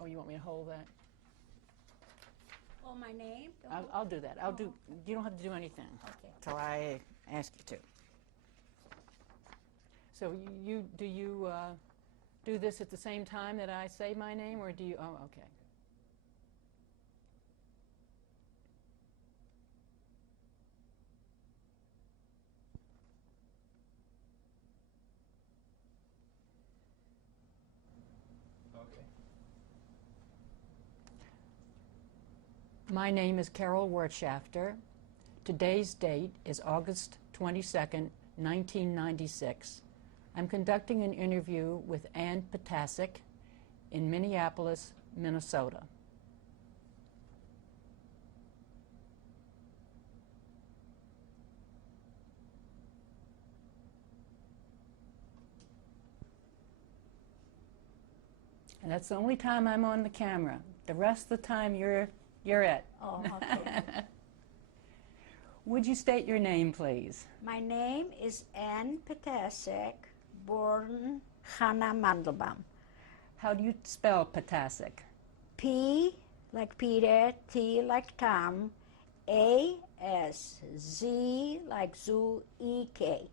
Oh, you want me to hold that? Oh, my name? I'll do that. I'll do. You don't have to do anything until I ask you to. So you do this at the same time that I say my name, or do you? Oh, okay. Okay. My name is Carol Wertschafter. Today's date is August 22nd, 1996. I'm conducting an interview with Ptaszek in Minneapolis, Minnesota. And that's the only time I'm on the camera. The rest of the time you're it. Oh, okay. Would you state your name, please? My name is Ptaszek, born CHANA Mandelbaum. How do you spell Ptaszek? P like Peter, T like Tom, A, S, Z like Zoo, E, K.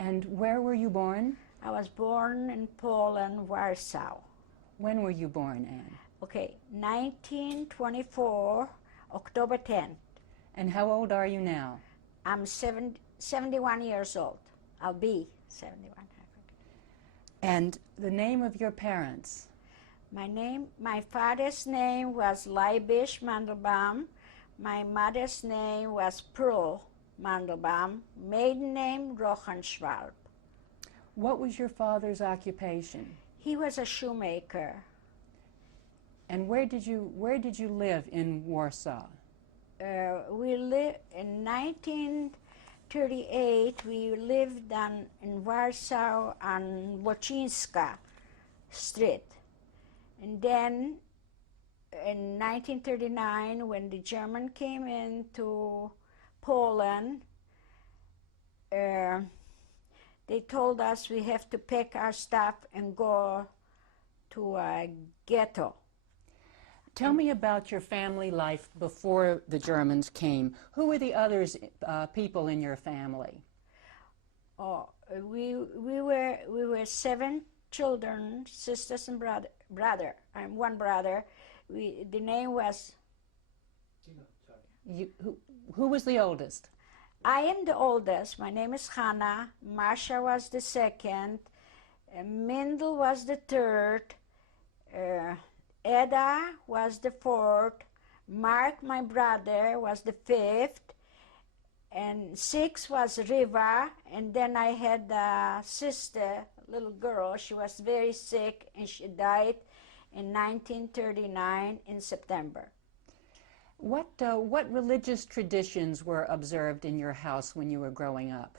And where were you born? I was born in Poland, Warsaw. When were you born, Anne? Okay, 1924, October 10th. And how old are you now? I'm 71 years old. I'll be 71. And the name of your parents? My father's name was Leibisch Mandelbaum. My mother's name was Pearl Mandelbaum. Maiden name Rochenschwalb. What was your father's occupation? He was a shoemaker. And where did you live in Warsaw? We lived in 1938. We lived in Warsaw on Wojcinska Street. And then in 1939, when the German came into Poland, they told us we have to pack our stuff and go to a ghetto. Tell me about your family life before the Germans came. Who were the others people in your family? Oh, we were 7 children, sisters and brother. I'm one brother. The name was. Who was the oldest? I am the oldest. My name is Hannah. Masha was the second. Mindel was the third. Eda was the fourth. Mark, my brother, was the fifth. And 6 was Riva. And then I had a sister, a little girl. She was very sick and she died in 1939 in September. What religious traditions were observed in your house when you were growing up?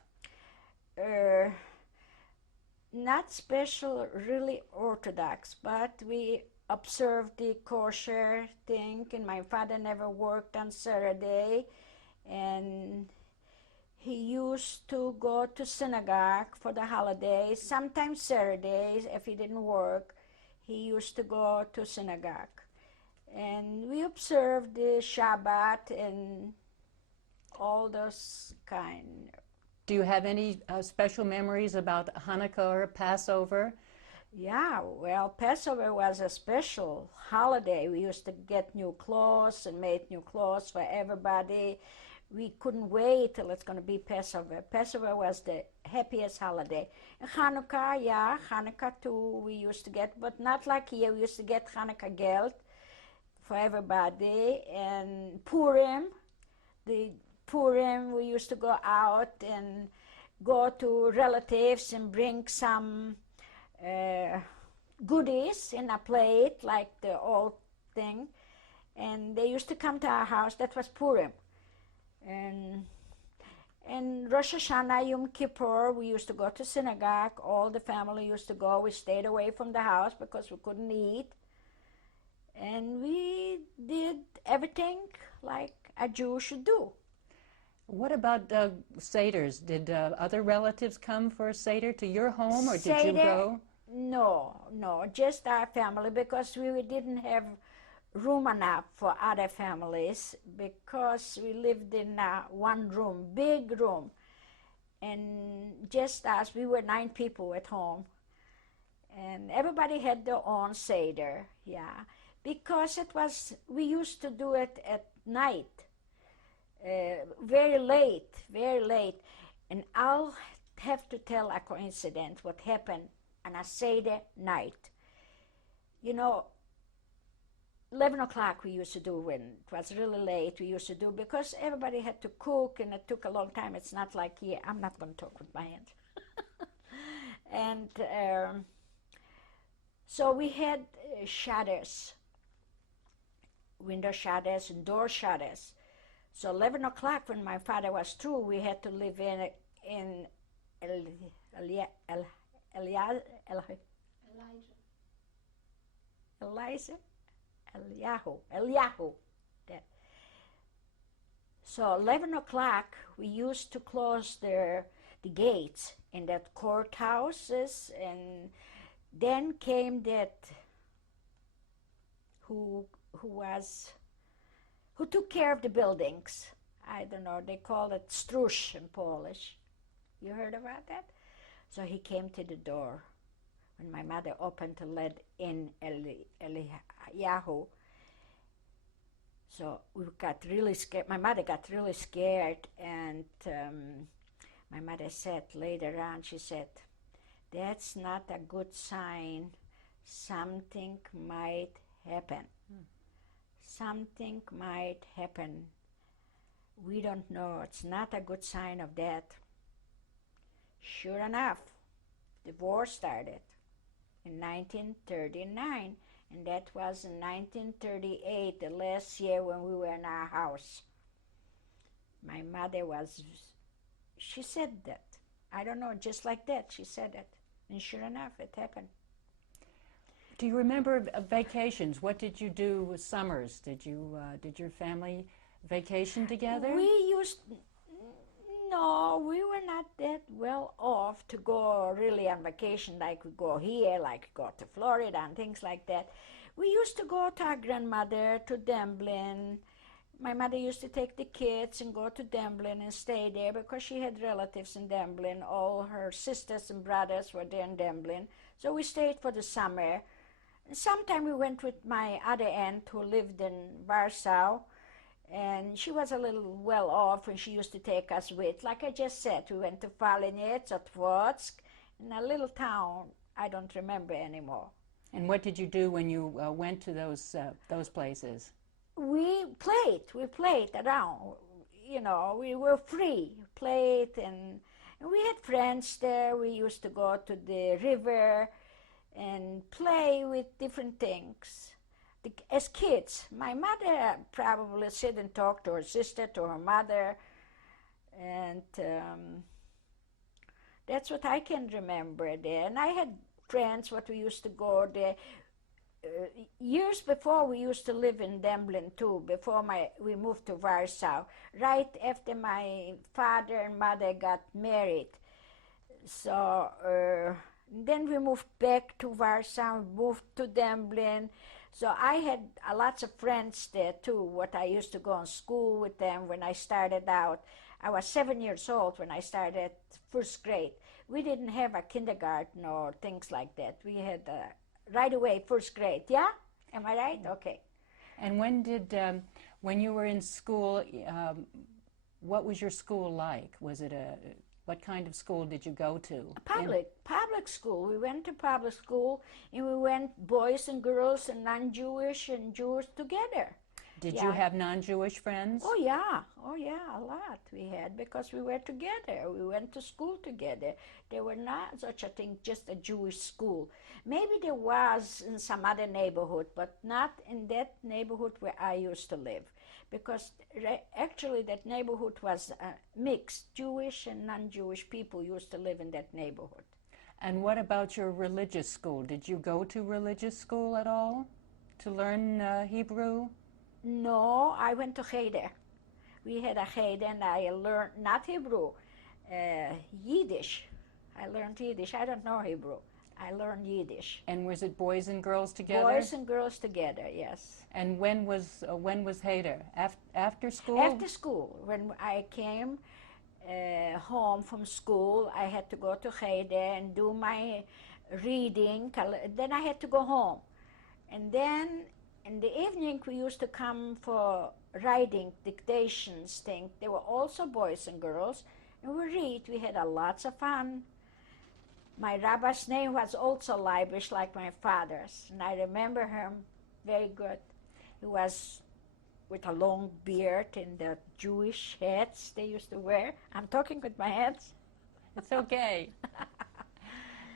Not special, really Orthodox, but we observed the kosher thing, and my father never worked on Saturday, and he used to go to synagogue for the holidays, sometimes Saturdays. If he didn't work, he used to go to synagogue. And we observed the Shabbat and all those kind. Do you have any special memories about Hanukkah or Passover? Yeah, well, Passover was a special holiday. We used to get new clothes and make new clothes for everybody. We couldn't wait till it's going to be Passover. Passover was the happiest holiday. And Hanukkah, yeah, Hanukkah too we used to get, but not like here. We used to get Hanukkah geld for everybody. And Purim, we used to go out and go to relatives and bring some goodies in a plate, like the old thing. And they used to come to our house. That was Purim. And Rosh Hashanah, Yom Kippur, we used to go to synagogue. All the family used to go. We stayed away from the house because we couldn't eat. And we did everything like a Jew should do. What about Seders? Did other relatives come for a Seder to your home, or did you go? No, just our family, because we didn't have room enough for other families, because we lived in one room, big room, and just us. We were 9 people at home, and everybody had their own seder, yeah, because we used to do it at night, very late, and I'll have to tell a coincidence what happened on a seder night. You know, 11 o'clock we used to do when it was really late. We used to do because everybody had to cook, and it took a long time. It's not like here. I'm not going to talk with my hands. And so we had shutters, window shutters and door shutters. So 11 o'clock when my father was through, we had to live in Eliyahu. That. So 11 o'clock, we used to close the gates in that courthouses, and then came that who took care of the buildings. I don't know, they call it strush in Polish. You heard about that? So he came to the door when my mother opened to let in Eliyahu. So we got really scared. My mother got really scared, and my mother said later on, she said, "That's not a good sign. Something might happen. Something might happen. We don't know. It's not a good sign of that." Sure enough, the war started in 1939, and that was in 1938, the last year when we were in our house. My mother she said that. I don't know, just like that, she said it. And sure enough, it happened. Do you remember vacations? What did you do with summers? Did your family vacation together? No, we were not that well off to go really on vacation like we go here, like go to Florida and things like that. We used to go to our grandmother, to Demblin. My mother used to take the kids and go to Demblin and stay there because she had relatives in Demblin. All her sisters and brothers were there in Demblin. So we stayed for the summer. Sometime we went with my other aunt who lived in Warsaw, and she was a little well off, and she used to take us with. Like I just said, we went to Falinets or Twotsk, in a little town I don't remember anymore. And what did you do when you went to those places? We played around. You know, we were free, played, and we had friends there. We used to go to the river and play with different things. As kids, my mother probably sit and talk to her sister, to her mother, and that's what I can remember there. And I had friends, what we used to go there. Years before, we used to live in Demblin too, before we moved to Warsaw, right after my father and mother got married. So then we moved back to Warsaw, moved to Demblin. So I had lots of friends there too, what I used to go to school with them when I started out. I was 7 years old when I started first grade. We didn't have a kindergarten or things like that. We had right away first grade, yeah? Am I right? Okay. And when you were in school, what was your school like? What kind of school did you go to? Public school. We went to public school, and we went boys and girls and non-Jewish and Jewish together. Did you have non-Jewish friends? Oh yeah, a lot we had, because we were together. We went to school together. There were not such a thing, just a Jewish school. Maybe there was in some other neighborhood, but not in that neighborhood where I used to live, because actually that neighborhood was mixed. Jewish and non-Jewish people used to live in that neighborhood. And what about your religious school? Did you go to religious school at all to learn Hebrew? No, I went to Cheder. We had a Cheder, and I learned not Hebrew, Yiddish. I learned Yiddish. I don't know Hebrew. I learned Yiddish. And was it boys and girls together? Boys and girls together, yes. And when was Heder? After school? After school, when I came home from school, I had to go to Heder and do my reading. Then I had to go home. And then in the evening, we used to come for writing, dictations, thing. There were also boys and girls, and we read. We had a lots of fun. My rabbi's name was also Leibish, like my father's, and I remember him very good. He was with a long beard and the Jewish hats they used to wear. I'm talking with my hands. It's okay.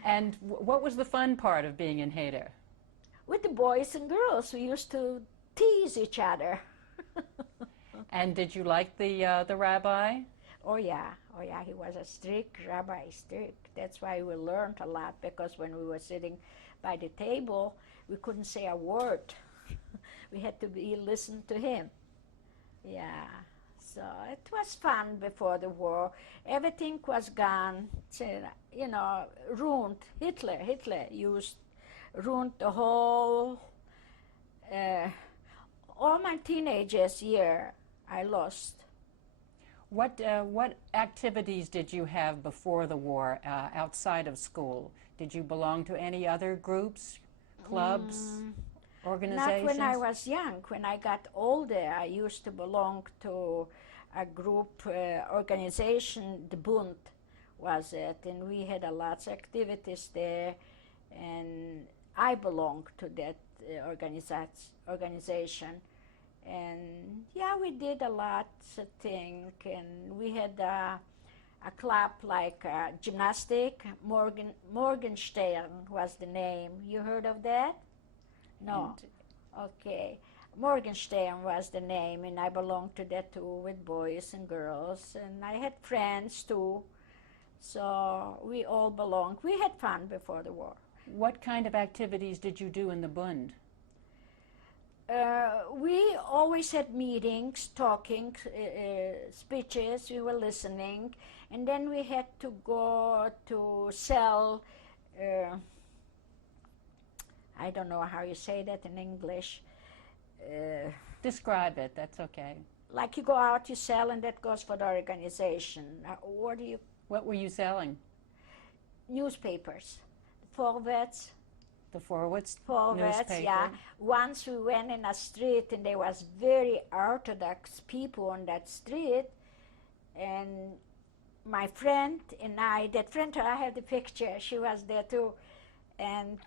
And what was the fun part of being in Heder? With the boys and girls, we used to tease each other. And did you like the rabbi? Oh yeah, he was a strict rabbi, strict. That's why we learned a lot, because when we were sitting by the table, we couldn't say a word. We had to listen to him. Yeah, so it was fun before the war. Everything was gone, you know, ruined. Hitler ruined the whole, all my teenagers year I lost. What activities did you have before the war outside of school? Did you belong to any other groups, clubs, organizations? Not when I was young. When I got older, I used to belong to a group organization, the Bund was it, and we had a lots of activities there, and I belonged to that organization. And yeah, we did a lot, I think, and we had a club like gymnastic. Morgenstern was the name. You heard of that? No. Okay. Morgenstern was the name, and I belonged to that too, with boys and girls, and I had friends too. So we all belonged. We had fun before the war. What kind of activities did you do in the Bund? We always had meetings, talking, speeches, we were listening, and then we had to go to sell, I don't know how you say that in English. Describe it, that's okay. Like you go out, you sell, and that goes for the organization. What were you selling? Newspapers, forwards. The Forwards newspaper. Yeah. Once we went in a street, and there was very Orthodox people on that street, and my friend and I, that friend, I have the picture, she was there too, and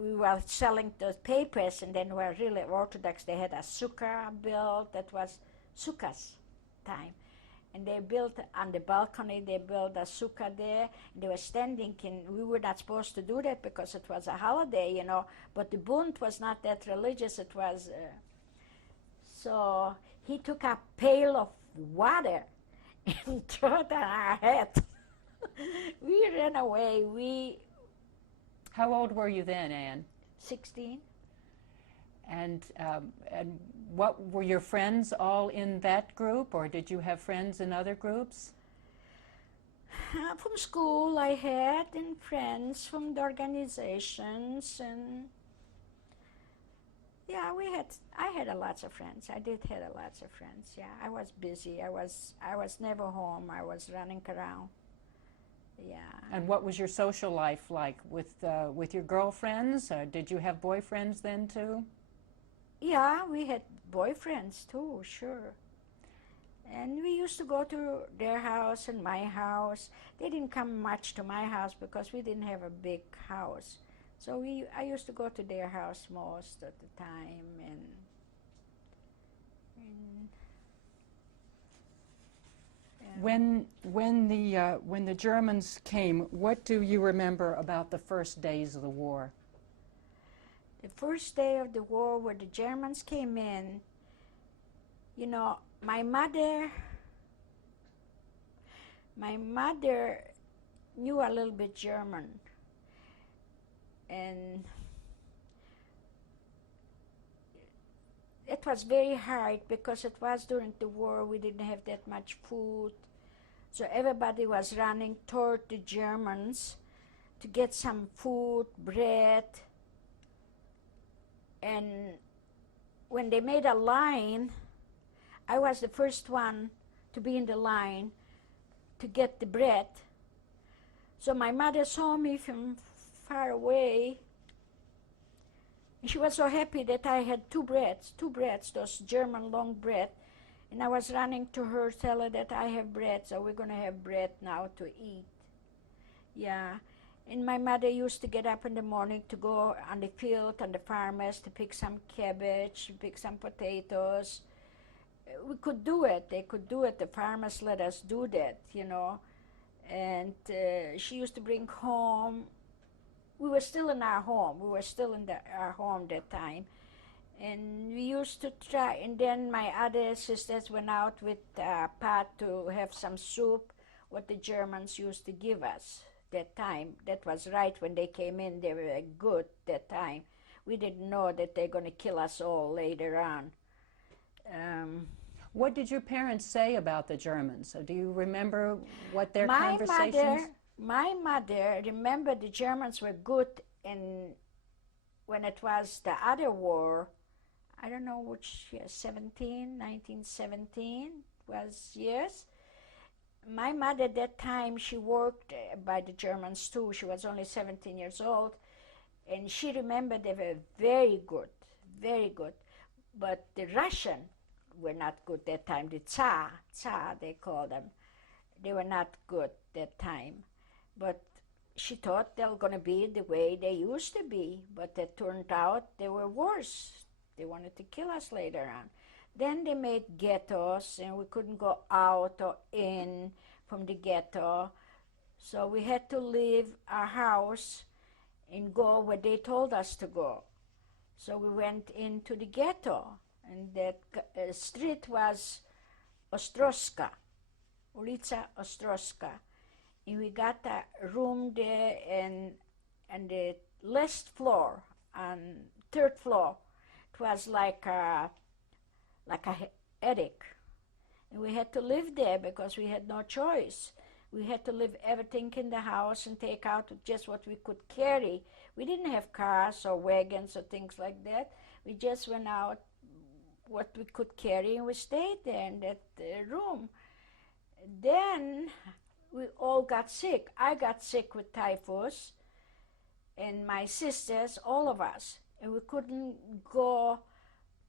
we were selling those papers, and then were really Orthodox. They had a sukkah built, that was sukkah's time. And they built on the balcony, they built a sukkah there, and they were standing, and we were not supposed to do that because it was a holiday, you know, but the Bund was not that religious, it was, so he took a pail of water and threw it on our head. We ran away, How old were you then, Anne? 16. And what, were your friends all in that group, or did you have friends in other groups? From school I had, and friends from the organizations, and yeah, I had a lots of friends. I did have a lots of friends, yeah. I was busy, I was never home, I was running around, yeah. And what was your social life like with your girlfriends? Did you have boyfriends then too? Yeah, we had boyfriends too, sure. And we used to go to their house and my house. They didn't come much to my house because we didn't have a big house. So I used to go to their house most of the time, and When the Germans came, what do you remember about the first days of the war? the first day of the war, where the Germans came in, you know, my mother knew a little bit German, and it was very hard because it was during the war. We didn't have that much food, so everybody was running toward the Germans to get some food, bread. And when they made a line, I was the first one to be in the line to get the bread. So my mother saw me from far away, and she was so happy that I had two breads, those German long bread. And I was running to her, tell her that I have bread, so we're going to have bread now to eat. Yeah. And my mother used to get up in the morning to go on the field, on the farmers, to pick some cabbage, pick some potatoes. We could do it. They could do it. The farmers let us do that, you know. And she used to bring home. We were still in our home. We were still in our home that time. And we used to try. And then my other sisters went out with a pot to have some soup, what the Germans used to give us that time. That was right when they came in. They were good that time. We didn't know that they're going to kill us all later on. What did your parents say about the Germans? So do you remember what their conversations? My mother remembered the Germans were good when it was the other war. I don't know which year, 1917 was years. My mother at that time, she worked by the Germans too. She was only 17 years old. And she remembered they were very good, very good. But the Russian were not good that time. The Tsar they called them. They were not good that time. But she thought they were going to be the way they used to be. But it turned out they were worse. They wanted to kill us later on. Then they made ghettos, and we couldn't go out or in from the ghetto. So we had to leave our house and go where they told us to go. So we went into the ghetto, and that street was Ostroska, ulica Ostroska. And we got a room there, and the last floor, on third floor, it was like a attic. And we had to live there because we had no choice. We had to leave everything in the house and take out just what we could carry. We didn't have cars or wagons or things like that. We just went out what we could carry, and we stayed there in that room. Then we all got sick. I got sick with typhus, and my sisters, all of us. And we couldn't go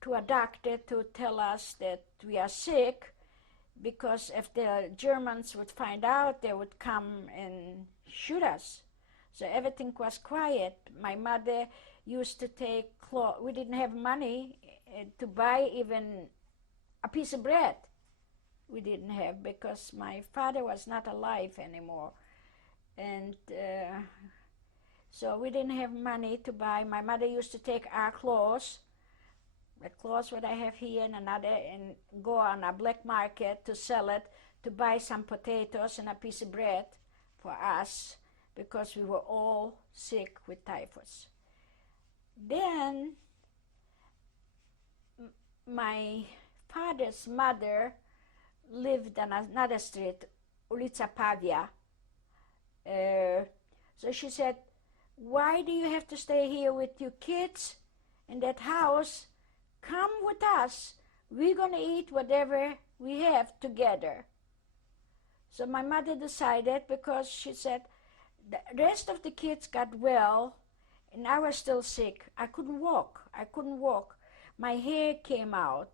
to a doctor to tell us that we are sick, because if the Germans would find out, they would come and shoot us. So everything was quiet. My mother used to take clothes. We didn't have money to buy even a piece of bread. We didn't have, because my father was not alive anymore. And so we didn't have money to buy. My mother used to take our clothes, the clothes what I have here and another, and go on a black market to sell it, to buy some potatoes and a piece of bread for us, because we were all sick with typhus. Then my father's mother lived on another street, ulica Pavia. So she said, "Why do you have to stay here with your kids in that house? Come with us. We're going to eat whatever we have together." So my mother decided, because she said the rest of the kids got well, and I was still sick. I couldn't walk. My hair came out.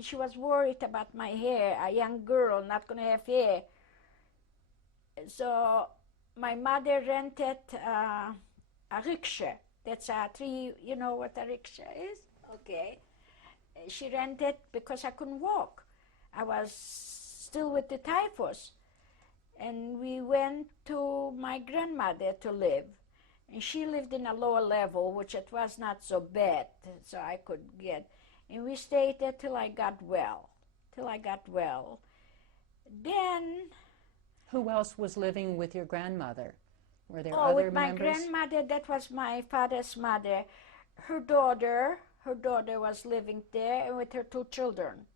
She was worried about my hair, a young girl not going to have hair. So my mother rented a rickshaw. That's a three, you know what a rickshaw is? Okay. She rented because I couldn't walk. I was still with the typhus. And we went to my grandmother to live. And she lived in a lower level, which it was not so bad, so I could get. And we stayed there till I got well. Then... Who else was living with your grandmother? Were there Oh, other with my members? grandmother, that was my father's mother. Her daughter was living there, and with her two children.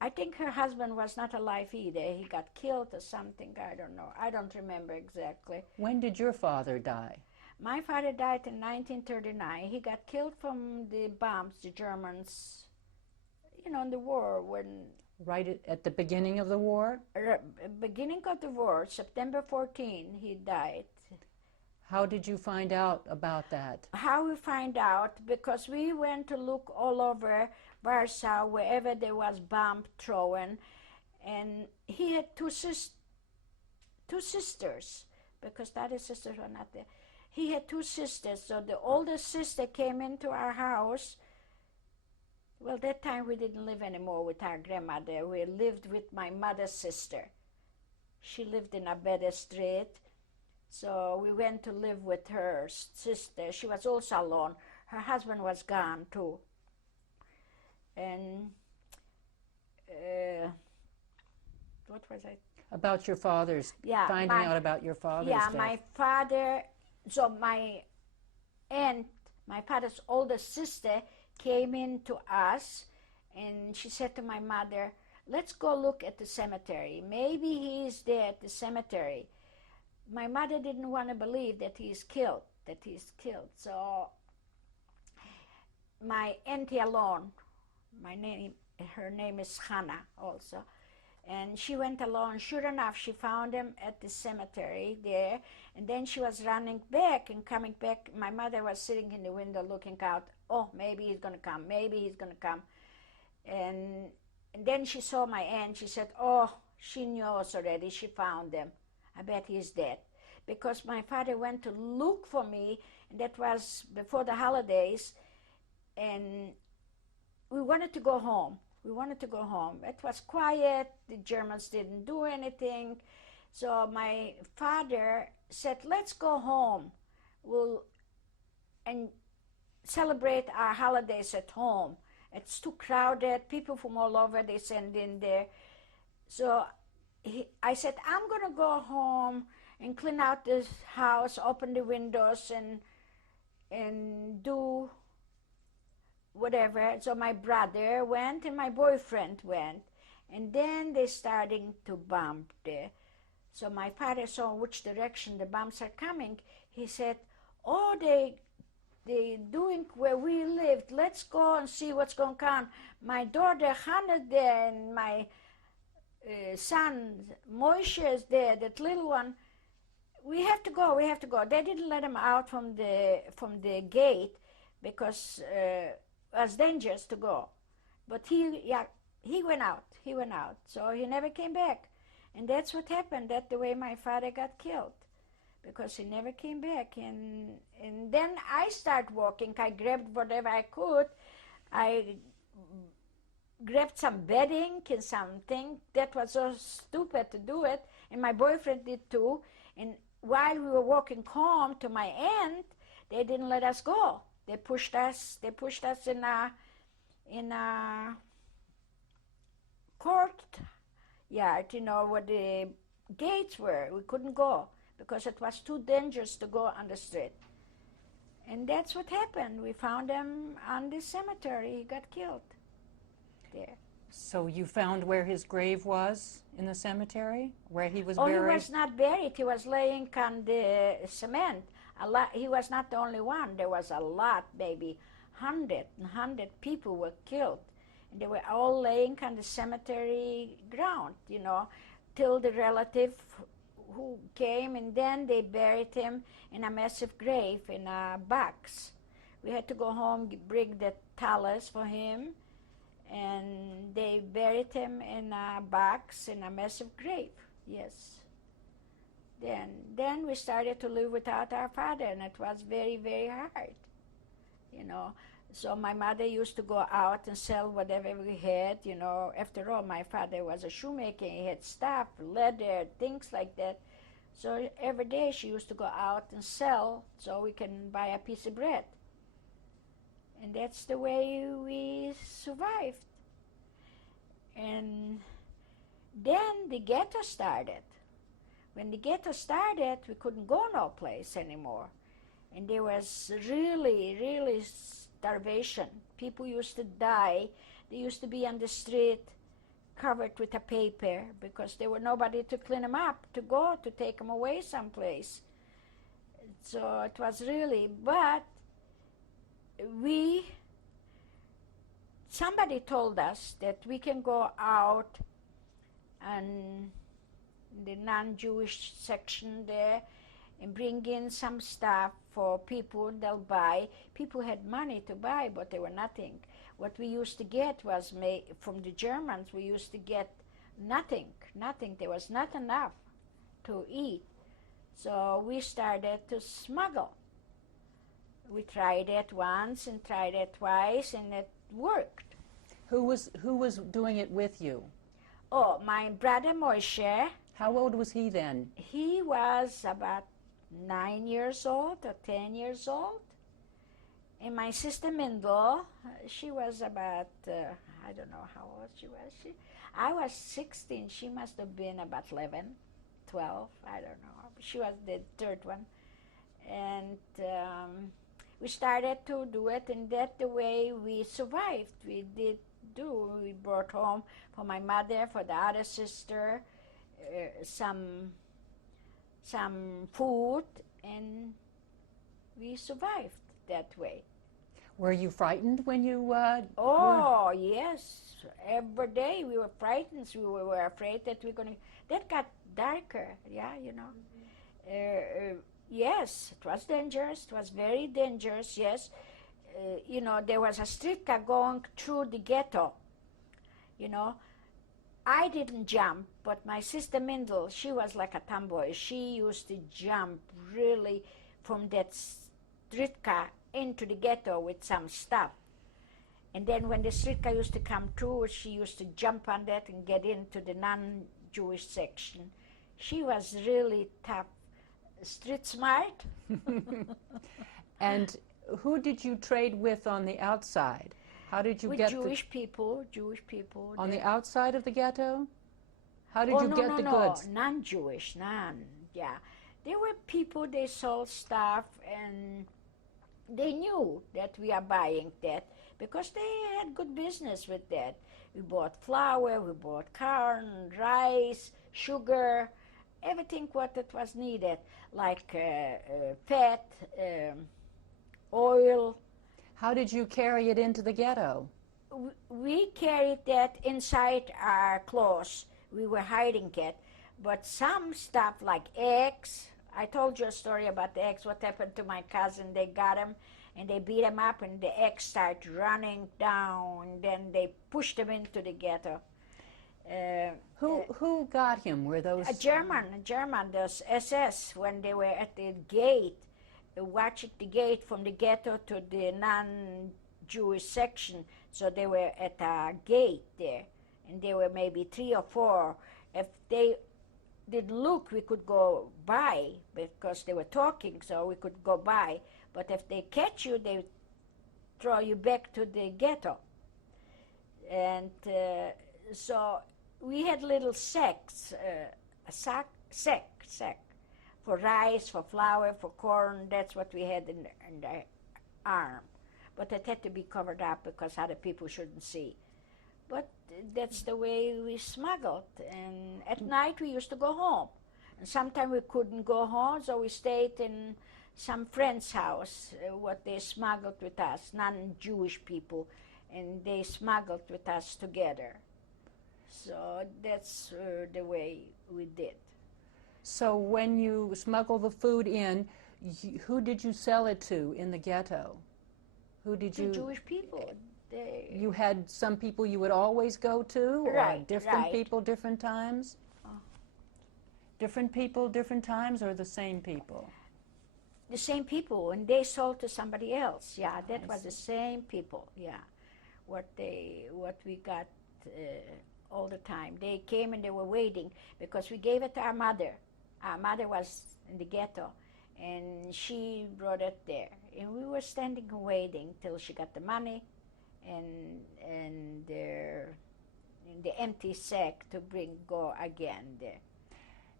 I think her husband was not alive either. He got killed or something. I don't know. I don't remember exactly. When did your father die? My father died in 1939. He got killed from the bombs, the Germans, you know, in the war when... Right at the beginning of the war? Beginning of the war, September 14, he died. How did you find out about that? How we find out? Because we went to look all over Warsaw, wherever there was bomb thrown, and he had two sisters, because the other sisters were not there. He had two sisters, so the oldest sister came into our house. Well, that time we didn't live anymore with our grandmother. We lived with my mother's sister. She lived in a better street, so we went to live with her sister. She was also alone. Her husband was gone too. And what was I? About your father's, finding out about your father's death. My father, so my aunt, my father's older sister, came in to us, and she said to my mother, let's go look at the cemetery. Maybe he's there at the cemetery. My mother didn't want to believe that he's killed, So my auntie alone, her name is CHANA also, and she went alone. Sure enough, she found him at the cemetery there, and then she was running back and coming back. My mother was sitting in the window looking out. Oh, maybe he's going to come, maybe he's going to come. And then she saw my aunt. She said, oh, she knows already. She found him. I bet he's dead. Because my father went to look for me, and that was before the holidays, and we wanted to go home. It was quiet. The Germans didn't do anything. So my father said, let's go home. And celebrate our holidays at home. It's too crowded. People from all over, they send in there. So I said, I'm going to go home and clean out this house, open the windows, and do whatever. So my brother went and my boyfriend went. And then they starting to bomb there. So my father saw which direction the bombs are coming. He said, oh, they doing where we lived. Let's go and see what's going on. My daughter Hannah there, and my son Moshe is there, that little one. We have to go. They didn't let him out from the gate because it was dangerous to go. But he went out. So he never came back. And that's what happened. That's the way my father got killed, because he never came back. And then I started walking. I grabbed whatever I could. I grabbed some bedding and something. That was so stupid to do it. And my boyfriend did too. And while we were walking home to my aunt, they didn't let us go. They pushed us in a courtyard, where the gates were. We couldn't go because it was too dangerous to go on the street. And that's what happened. We found him on the cemetery. He got killed there. So you found where his grave was in the cemetery, where he was buried? Oh, he was not buried. He was laying on the cement. He was not the only one. There was a lot, maybe 100 people were killed. And they were all laying on the cemetery ground, till the relative who came, and then they buried him in a massive grave in a box. We had to go home, bring the talus for him, and they buried him in a box in a massive grave. Yes. Then we started to live without our father, and it was very, very hard, So my mother used to go out and sell whatever we had, After all, my father was a shoemaker. He had stuff, leather, things like that. So every day she used to go out and sell so we can buy a piece of bread. And that's the way we survived. And then the ghetto started. When the ghetto started, we couldn't go no place anymore. And there was really, really starvation. People used to die. They used to be on the street covered with a paper because there were nobody to clean them up, to take them away someplace. So it was really, but somebody told us that we can go out and the non-Jewish section there and bring in some stuff for people, they'll buy. People had money to buy, but they were nothing. What we used to get was from the Germans, we used to get nothing. There was not enough to eat. So we started to smuggle. We tried it once and tried it twice, and it worked. Who was doing it with you? Oh, my brother Moshe. How old was he then? He was about 9 years old or 10 years old. And my sister Mindel, she was about, I don't know how old she was. I was 16. She must have been about 11, 12, I don't know. She was the third one. And we started to do it, and that's the way we survived. We brought home for my mother, for the other sister, some food, and we survived that way. Were you frightened when you Oh, yes. Every day we were frightened. We were afraid that we're going to... That got darker, yeah, you know. Yes, it was dangerous. It was very dangerous, yes. You know, there was a streetcar going through the ghetto, you know. I didn't jump, but my sister Mindel, she was like a tomboy. She used to jump really from that streetcar into the ghetto with some stuff. And then when the streetcar used to come through, she used to jump on that and get into the non-Jewish section. She was really tough, street smart. And who did you trade with on the outside? How did you with get Jewish people. on the outside of the ghetto? How did Oh, you no, get no, the no, goods? non-Jewish, yeah. There were people, they sold stuff, and they knew that we are buying that because they had good business with that. We bought flour, we bought corn, rice, sugar, everything what it was needed, like fat, oil. How did you carry it into the ghetto? We carried that inside our clothes. We were hiding it. But some stuff like eggs, I told you a story about the eggs, what happened to my cousin. They got him and they beat him up and the eggs start running down. And then they pushed him into the ghetto. Who got him? Were those... A German, those SS, when they were at the gate, watching the gate from the ghetto to the non-Jewish section. So they were at a gate there, and there were maybe 3 or 4. If they didn't look, we could go by because they were talking, so we could go by. But if they catch you, they throw you back to the ghetto. And so we had little sacks, a sack for rice, for flour, for corn. That's what we had in the arm. But it had to be covered up because other people shouldn't see. But that's the way we smuggled. And at night we used to go home. And sometimes we couldn't go home, so we stayed in some friend's house, what they smuggled with us, non-Jewish people, and they smuggled with us together. So that's the way we did. So when you smuggled the food in, who did you sell it to in the ghetto? Who did you... To Jewish people. You had some people you would always go to? Or Right, different right. people, different times? Different people, different times, or the same people? The same people, and they sold to somebody else. Yeah, that I was the see. same people. Yeah, what we got all the time. They came and they were waiting because we gave it to our mother. Our mother was in the ghetto, and she brought it there. And we were standing and waiting till she got the money and the empty sack to go again there.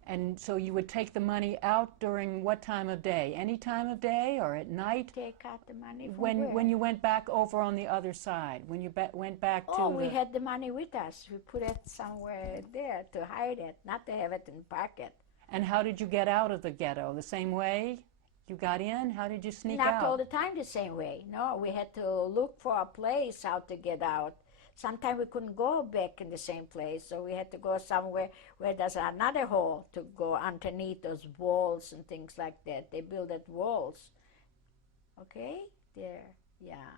And so you would take the money out during what time of day? Any time of day or at night? Take out the money from When where? you went back over on the other side, when you went back to Oh, we the, had the money with us. We put it somewhere there to hide it, not to have it in pocket. and how did you get out of the ghetto? The same way you got in? How did you sneak Not out? all the time the same way. No, we had to look for a place how to get out. Sometimes we couldn't go back in the same place, so we had to go somewhere where there's another hole to go underneath those walls and things like that. They built walls. Okay, there, yeah.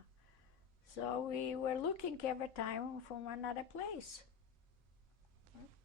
So we were looking every time from another place.